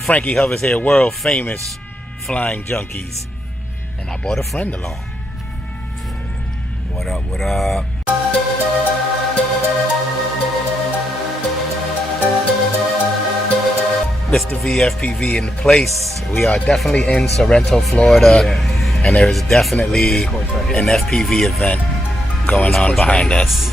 Frankie hovers here, world famous flying junkies. And I brought a friend along. What up, what up? Mr. VFPV in the place. We are definitely in Central Florida, and there is definitely an FPV event going on behind us.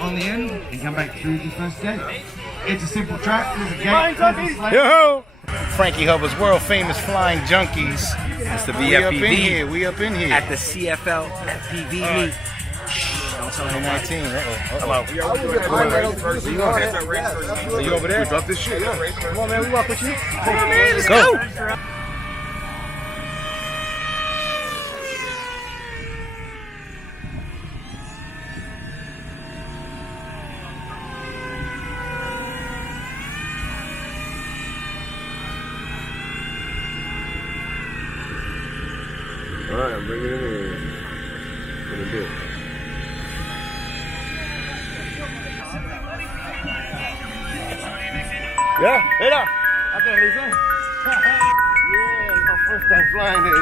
On the end and come back through the first gate. It's a simple track. There's a gate. Yo! Frankie hovers, world famous flying junkies. It's the VFPV. We up in here. At the CFL FPV Meet. Don't tell anyone. 2019. Hello. Are you over there? Drop this shit. Come on, man. We walk with you. Come on, man. Let's go. Alright, I'm bringing it in. For the bit. Yeah, hey up. Okay, Lisa. Yeah, it's my first time flying it.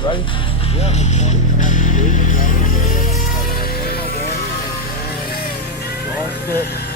Right? Yeah. All set.